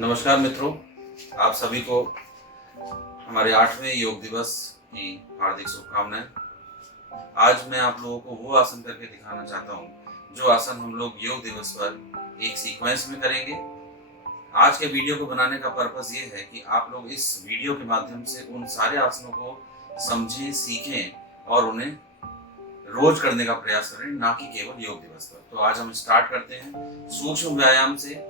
नमस्कार मित्रों, आप सभी को हमारे 8वें योग दिवस की हार्दिक शुभकामनाएं। आज मैं आप लोगों को वो आसन करके दिखाना चाहता हूँ जो आसन हम लोग योग दिवस पर एक सीक्वेंस में करेंगे। आज के वीडियो को बनाने का पर्पस ये है कि आप लोग इस वीडियो के माध्यम से उन सारे आसनों को समझें, सीखें और उन्हें रोज करने का प्रयास करें, ना कि केवल योग दिवस पर। तो आज हम स्टार्ट करते हैं सूक्ष्म व्यायाम से।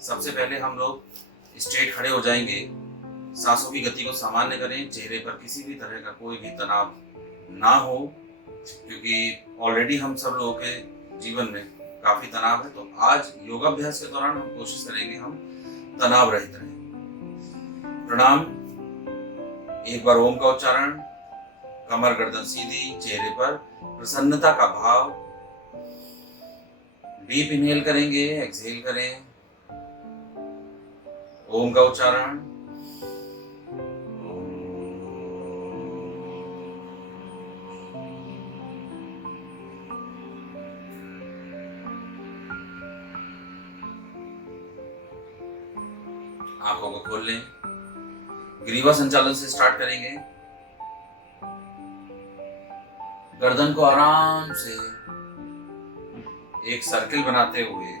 सबसे पहले हम लोग स्ट्रेट खड़े हो जाएंगे, सांसों की गति को सामान्य करें, चेहरे पर किसी भी तरह का कोई भी तनाव ना हो, क्योंकि ऑलरेडी हम सब लोगों के जीवन में काफी तनाव है। तो आज योगाभ्यास के दौरान हम कोशिश करेंगे हम तनाव रहित रहें। प्रणाम। एक बार ओम का उच्चारण, कमर गर्दन सीधी, चेहरे पर प्रसन्नता का भाव। डीप इनहेल करेंगे, एक्सहेल करें। ओम का उच्चारण, आंखों को खोल लें। ग्रीवा संचालन से स्टार्ट करेंगे। गर्दन को आराम से एक सर्किल बनाते हुए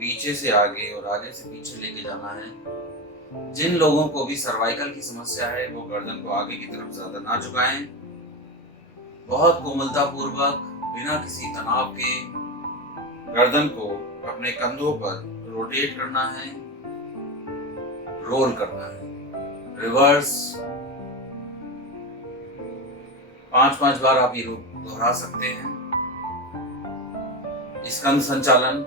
पीछे से आगे और आगे से पीछे लेके जाना है। जिन लोगों को भी सर्वाइकल की समस्या है वो गर्दन को आगे की तरफ ज्यादा ना झुकाएं। बहुत कोमलता पूर्वक, बिना किसी तनाव के गर्दन को अपने कंधों पर रोटेट करना है, रोल करना है। रिवर्स 5-5 बार आप ये दोहरा सकते हैं। स्कंद संचालन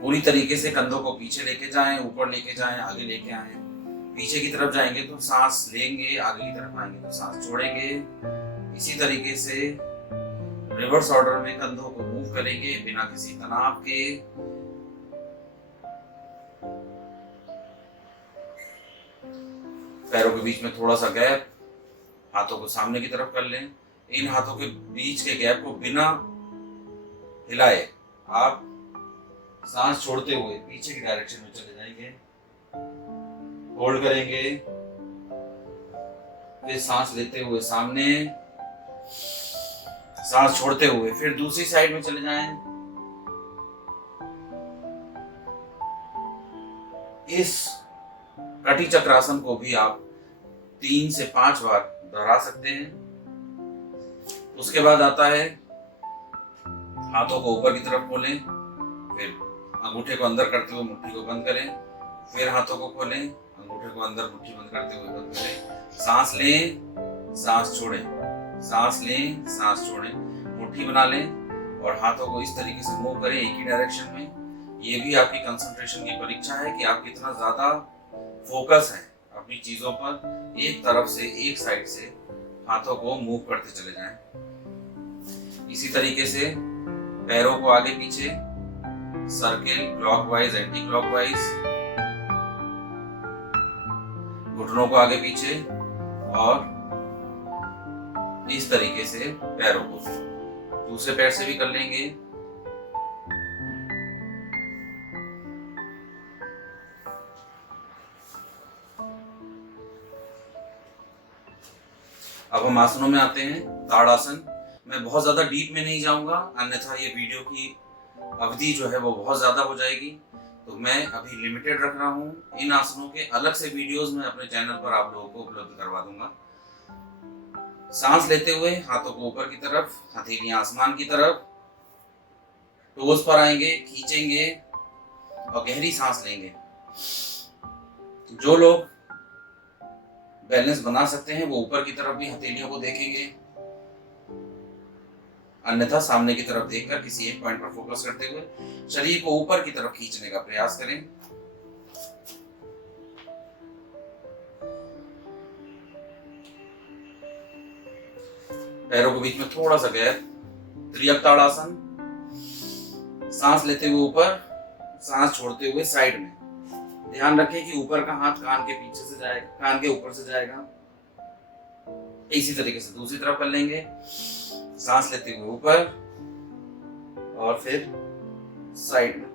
पूरी तरीके से कंधों को पीछे लेके जाएं, ऊपर लेके जाएं, आगे लेके आएं। पीछे की तरफ जाएंगे तो सांस लेंगे, आगे की तरफ आएंगे तो सांस छोड़ेंगे। इसी तरीके से रिवर्स ऑर्डर में कंधों को मूव करेंगे बिना किसी तनाव के। पैरों के बीच में थोड़ा सा गैप, हाथों को सामने की तरफ कर लें। इन हाथों के बीच के गैप को बिना हिलाए आप सांस छोड़ते हुए पीछे की डायरेक्शन में चले जाएंगे। होल्ड करेंगे, फिर सांस लेते हुए सामने, सांस छोड़ते हुए फिर दूसरी साइड में चले जाएं। इस कटी चक्रासन को भी आप 3 से 5 बार दोहरा सकते हैं। उसके बाद आता है हाथों को ऊपर की तरफ खोलें, फिर अंगूठे को अंदर करते हुए मुट्ठी को बंद करें, फिर हाथों को खोलें, अंगूठे को अंदर, मुट्ठी बंद करते हुए बंद करें। सांस लें, सांस छोड़ें, सांस लें, सांस छोड़ें, मुट्ठी बना लें और हाथों को इस तरीके से मूव करें एक ही डायरेक्शन में। ये भी आपकी कंसंट्रेशन की परीक्षा है कि आप कितना ज्यादा फोकस है अपनी चीजों पर। एक तरफ से, एक साइड से हाथों को मूव करते चले जाएं। इसी तरीके से पैरों को आगे पीछे, सर्किल, क्लॉकवाइज, एंटी क्लॉकवाइज, घुटनों को आगे पीछे और इस तरीके से पैरों को दूसरे पैर से भी कर लेंगे। अब हम आसनों में आते हैं। ताड़ासन। मैं बहुत ज्यादा डीप में नहीं जाऊंगा, अन्यथा ये वीडियो की अवधि जो है वो बहुत ज्यादा हो जाएगी। तो मैं अभी लिमिटेड रख रहा हूँ। इन आसनों के अलग से वीडियोस मैं अपने चैनल पर आप लोगों को उपलब्ध करवा दूंगा। सांस लेते हुए हाथों को ऊपर की तरफ, हथेलियां आसमान की तरफ, टोज पर आएंगे, खींचेंगे और गहरी सांस लेंगे। जो लोग बैलेंस बना सकते हैं वो ऊपर की तरफ भी हथेलियों को देखेंगे, अन्यथा सामने की तरफ देखकर किसी एक पॉइंट पर फोकस करते हुए शरीर को ऊपर की तरफ खींचने का प्रयास करें। पैरों के बीच में थोड़ा सा गैप। त्रियक ताड़ासन। सांस लेते हुए ऊपर, सांस छोड़ते हुए साइड में। ध्यान रखें कि ऊपर का हाथ कान के पीछे से जाएगा, कान के ऊपर से जाएगा। इसी तरीके से दूसरी तरफ कर लेंगे। सांस लेते हुए ऊपर और फिर साइड में।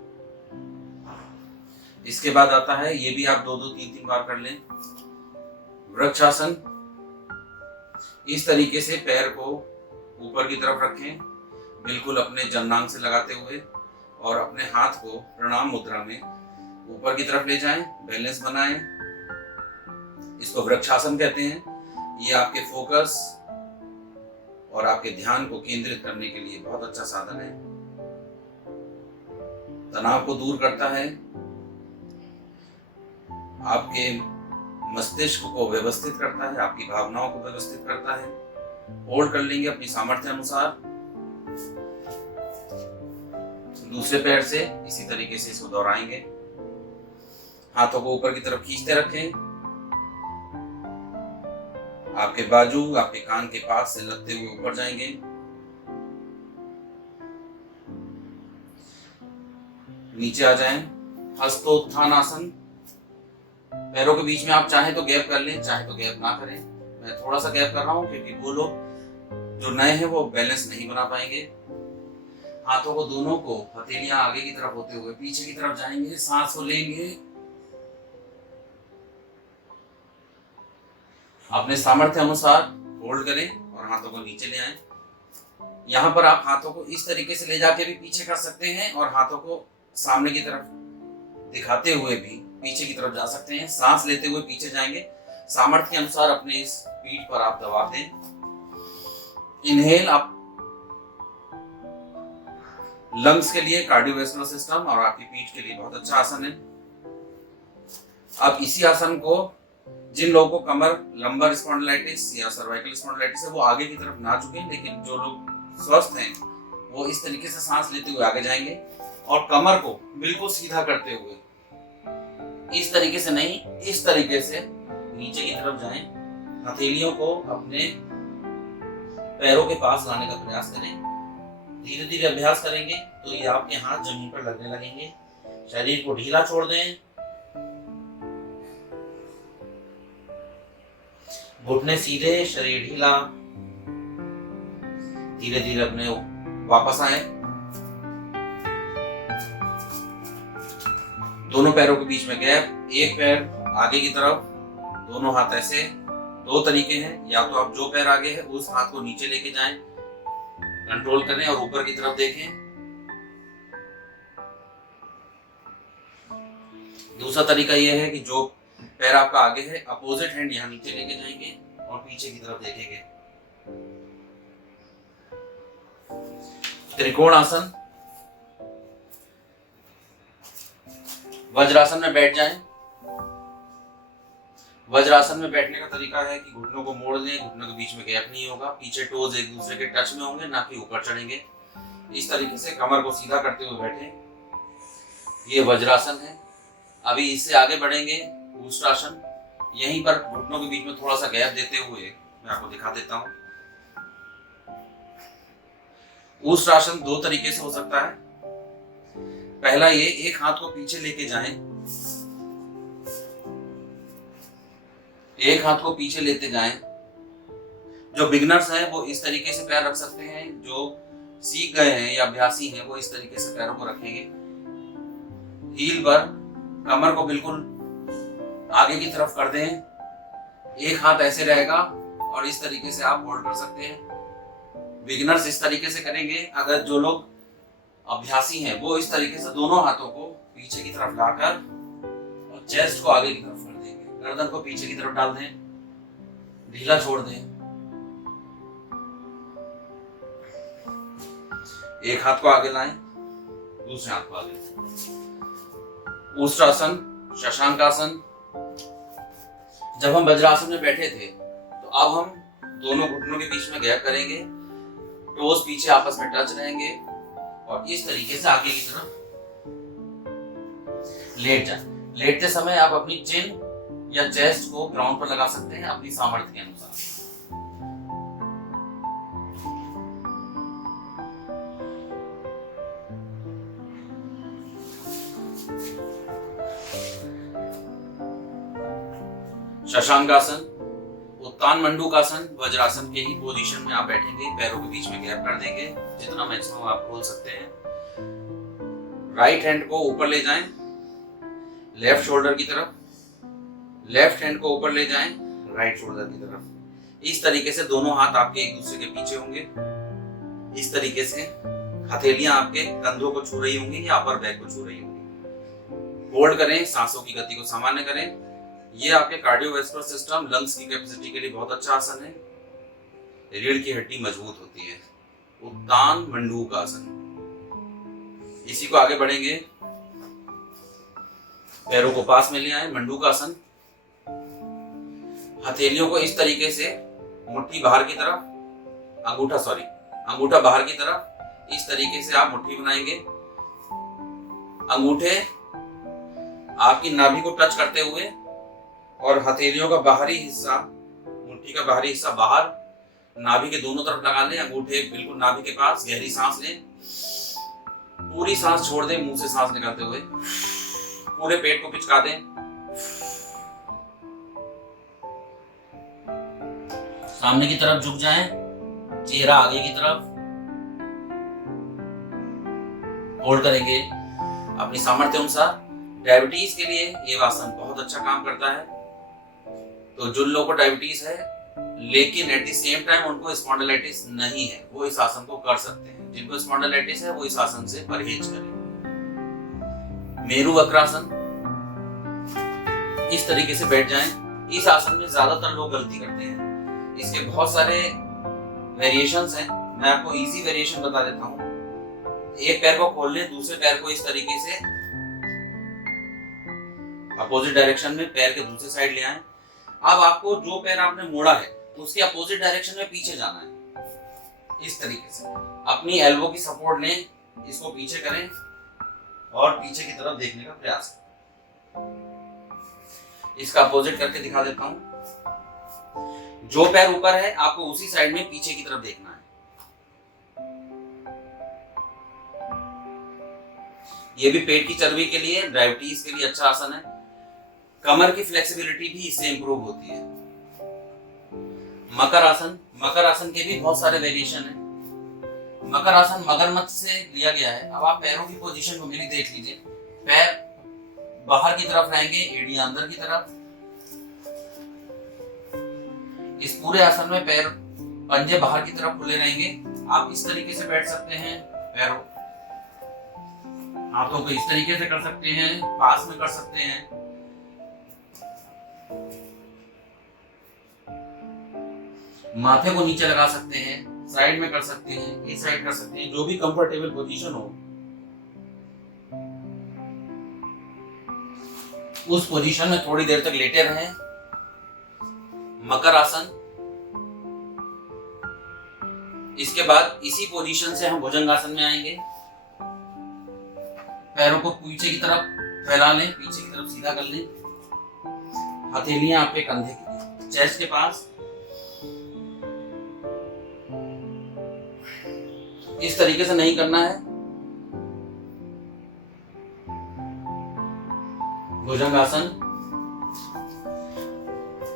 इसके बाद आता है, ये भी आप 2-2 3-3 बार कर लें, वृक्षासन। इस तरीके से पैर को ऊपर की तरफ रखें, बिल्कुल अपने जननांग से लगाते हुए, और अपने हाथ को प्रणाम मुद्रा में ऊपर की तरफ ले जाएं, बैलेंस बनाएं। इसको वृक्षासन कहते हैं। ये आपके फोकस और आपके ध्यान को केंद्रित करने के लिए बहुत अच्छा साधन है। तनाव को दूर करता है, आपके मस्तिष्क को व्यवस्थित करता है, आपकी भावनाओं को व्यवस्थित करता है। होल्ड कर लेंगे अपनी सामर्थ्य अनुसार। दूसरे पैर से इसी तरीके से इसको दोहराएंगे। हाथों को ऊपर की तरफ खींचते रखें, आपके बाजू आपके कान के पास से लगते हुए ऊपर जाएंगे। नीचे आ जाएं, हस्तोत्थान आसन। पैरों के बीच में आप चाहे तो गैप कर लें, चाहे तो गैप ना करें। मैं थोड़ा सा गैप कर रहा हूं क्योंकि वो लोग जो नए हैं वो बैलेंस नहीं बना पाएंगे। हाथों को दोनों को, हथेलियां आगे की तरफ होते हुए पीछे की तरफ जाएंगे, सांस को लेंगे। अपने सामर्थ्य अनुसार होल्ड करें और हाथों को नीचे ले आएं। यहाँ पर आप हाथों को इस तरीके से ले जाके भी पीछे कर सकते हैं और हाथों को सामने की तरफ दिखाते हुए भी पीछे की तरफ जा सकते हैं। सांस लेते हुए पीछे जाएंगे। सामर्थ्य के अनुसार अपने इस पीठ पर आप दबाव दें। इनहेल आप लंग्स के लिए, कार्डियोवैस्कुलर सिस्टम और आपकी पीठ के लिए बहुत अच्छा आसन है। अब इसी आसन को जिन लोगों को कमर, लंबर स्पॉन्डिलाइटिस या सर्वाइकल स्पॉन्डिलाइटिस है, वो आगे की तरफ ना झुकें, लेकिन जो लोग स्वस्थ हैं वो इस तरीके से सांस लेते हुए आगे जाएंगे और कमर को बिल्कुल सीधा करते हुए, इस तरीके से नहीं, इस तरीके से नीचे की तरफ जाएं। हथेलियों को अपने पैरों के पास लाने का प्रयास करें। धीरे धीरे अभ्यास करेंगे तो ये आपके हाथ जमीन पर लगने लगेंगे। शरीर को ढीला छोड़ दें, घुटने सीधे, शरीर ढीला। धीरे धीरे अपने वापस आए। दोनों पैरों के बीच में गैप, एक पैर आगे की तरफ, दोनों हाथ ऐसे। 2 तरीके हैं, या तो आप जो पैर आगे है उस हाथ को नीचे लेके जाएं, कंट्रोल करें और ऊपर की तरफ देखें। दूसरा तरीका यह है कि जो पैर आपका आगे है, अपोजिट हैंड यहाँ नीचे लेके जाएंगे और पीछे की तरफ देखेंगे। त्रिकोण आसन। वज्रासन में बैठ जाएं। वज्रासन में बैठने का तरीका है कि घुटनों को मोड़ लें, घुटनों के बीच में गैप नहीं होगा, पीछे टोज एक दूसरे के टच में होंगे, ना कि ऊपर चढ़ेंगे। इस तरीके से कमर को सीधा करते हुए बैठे। ये वज्रासन है। अभी इससे आगे बढ़ेंगे, ऊष्ट्रासन। यहीं पर घुटनों के बीच में थोड़ा सा गैप देते हुए मैं आपको दिखा देता हूं। ऊष्ट्रासन 2 तरीके से हो सकता है। पहला ये, एक हाथ को पीछे लेके जाएं, एक हाथ को पीछे लेते जाएं। जो बिगनर्स हैं वो इस तरीके से पैर रख सकते हैं, जो सीख गए हैं या अभ्यासी हैं वो इस तरीके से पैरों को रखेंगे। हील पर कमर को बिल्कुल आगे की तरफ कर दें, एक हाथ ऐसे रहेगा और इस तरीके से आप होल्ड कर सकते हैं। बिगिनर्स इस तरीके से करेंगे। अगर जो लोग अभ्यासी हैं वो इस तरीके से दोनों हाथों को पीछे की तरफ लाकर और चेस्ट को आगे की तरफ कर देंगे। गर्दन को पीछे की तरफ डाल दें, ढीला छोड़ दें। एक हाथ को आगे लाएं, दूसरे हाथ को आगे। ऊष्ट्रासन, शशांकासन। जब हम वज्रासन में बैठे थे तो अब हम दोनों घुटनों के बीच में गैप करेंगे, टोज पीछे आपस में टच रहेंगे और इस तरीके से आगे की तरफ लेट जाए। लेटते समय आप अपनी चिन या चेस्ट को ग्राउंड पर लगा सकते हैं अपनी सामर्थ्य के अनुसार। शशांकासन, उत्तान मंडूकासन, वज्रासन के ही पोजीशन में आप बैठेंगे, पैरों के बीच में गैप कर देंगे जितना मैक्सिमम आप खोल सकते हैं। राइट हैंड को ऊपर ले जाएं लेफ्ट शोल्डर की तरफ, लेफ्ट हैंड को ऊपर ले जाएं राइट शोल्डर की तरफ। इस तरीके से दोनों हाथ आपके एक दूसरे के पीछे होंगे। इस तरीके से हथेलियां आपके कंधों को छू रही होंगी या अपर बैक को छू रही होंगी। होल्ड करें, सांसों की गति को सामान्य करें। ये आपके कार्डियोवैस्कुलर सिस्टम, लंग्स की कैपेसिटी के लिए बहुत अच्छा आसन है। रीढ़ की हड्डी मजबूत होती है। उत्तान मंडूक आसन। इसी को आगे बढ़ेंगे। पैरों को पास में ले आए, मंडूक आसन। हथेलियों को इस तरीके से मुट्ठी बाहर की तरफ, अंगूठा बाहर की तरफ, इस तरीके से आप मुट्ठी बनाएंगे। अंगूठे आपकी नाभि को टच करते हुए और हथेलियों का बाहरी हिस्सा, मुट्ठी का बाहरी हिस्सा बाहर नाभि के दोनों तरफ लगा लें। अंगूठे बिल्कुल नाभि के पास। गहरी सांस लें, पूरी सांस छोड़ दें मुंह से सांस निकालते हुए। पूरे पेट को पिचका दें। सामने की तरफ झुक जाएं, चेहरा आगे की तरफ। होल्ड करेंगे अपनी सामर्थ्य अनुसार। डायबिटीज के लिए ये आसन बहुत अच्छा काम करता है। तो जिन लोगों को डायबिटीज है लेकिन एट द सेम टाइम उनको स्पॉन्डिलाइटिस नहीं है, वो इस आसन को कर सकते हैं। जिनको स्पॉन्डिलाइटिस है वो इस आसन से परहेज करें। मेरु वक्रासन। इस तरीके से बैठ जाएं। इस आसन में ज्यादातर लोग गलती करते हैं। इसके बहुत सारे वेरिएशंस हैं। मैं आपको इजी वेरिएशन बता देता हूं। एक पैर को खोल लें, दूसरे पैर को इस तरीके से अपोजिट डायरेक्शन में पैर के दूसरे साइड ले आएं। अब आपको जो पैर आपने मोड़ा है उसके अपोजिट डायरेक्शन में पीछे जाना है। इस तरीके से अपनी एल्बो की सपोर्ट लें, इसको पीछे करें और पीछे की तरफ देखने का प्रयास करें। इसका अपोजिट करके दिखा देता हूं। जो पैर ऊपर है आपको उसी साइड में पीछे की तरफ देखना है। ये भी पेट की चर्बी के लिए, डायबिटीज के लिए अच्छा आसन है। कमर की फ्लेक्सिबिलिटी भी इससे इंप्रूव होती है। मकर आसन। मकर आसन के भी बहुत सारे वेरिएशन हैं। मकर आसन मगरमच्छ से लिया गया है। अब आप पैरों की पोजीशन को मेरी देख लीजिए। पैर बाहर की तरफ रहेंगे, एड़ियां अंदर की तरफ। इस पूरे आसन में पैर, पंजे बाहर की तरफ खुले रहेंगे। आप इस तरीके से बैठ सकते हैं। पैरों, हाथों को इस तरीके से कर सकते हैं, पास में कर सकते हैं। माथे को नीचे लगा सकते हैं, साइड में कर सकते हैं, इस साइड कर सकते हैं, जो भी कंफर्टेबल पोजीशन हो उस पोजीशन में थोड़ी देर तक लेटे रहें। मकर आसन। इसके बाद इसी पोजीशन से हम भुजंगासन में आएंगे। पैरों को पीछे की तरफ फैला लें, पीछे की तरफ सीधा कर लें। हथेलियां आपके कंधे की चेस्ट के पास। इस तरीके से नहीं करना है। भुजंगासन।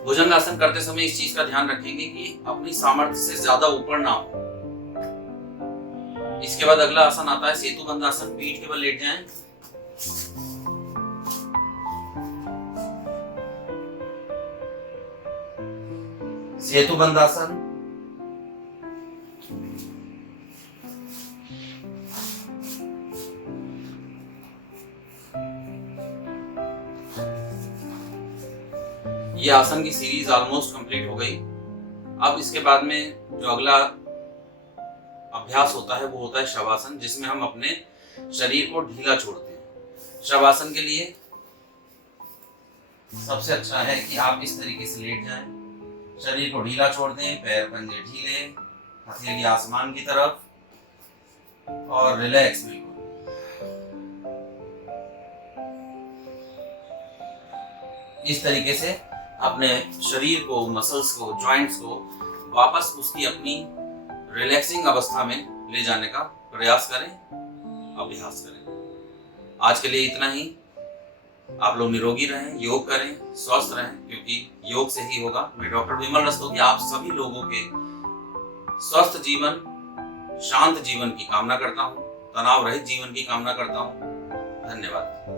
भुजंगासन करते समय इस चीज का ध्यान रखेंगे कि अपनी सामर्थ्य से ज्यादा ऊपर ना हो। इसके बाद अगला आसन आता है सेतुबंध आसन। पीठ के बल लेट जाएं। सेतुबंध आसन। ये आसन की सीरीज ऑलमोस्ट कंप्लीट हो गई। अब इसके बाद में जो अगला अभ्यास होता है वो होता है शवासन, जिसमें हम अपने शरीर को ढीला छोड़ते हैं। शवासन के लिए सबसे अच्छा है कि आप इस तरीके से लेट जाएं, शरीर को ढीला छोड़ दें, पैर पंजे ढीले, हथेली आसमान की तरफ और रिलैक्स बिल्कुल। इस तरीके से अपने शरीर को, मसल्स को, जॉइंट्स को वापस उसकी अपनी रिलैक्सिंग अवस्था में ले जाने का प्रयास करें, अभ्यास करें। आज के लिए इतना ही। आप लोग निरोगी रहें, योग करें, स्वस्थ रहें, क्योंकि योग से ही होगा। मैं डॉक्टर विमल रस्तोगी आप सभी लोगों के स्वस्थ जीवन, शांत जीवन की कामना करता हूँ, तनाव रहित जीवन की कामना करता हूँ। धन्यवाद।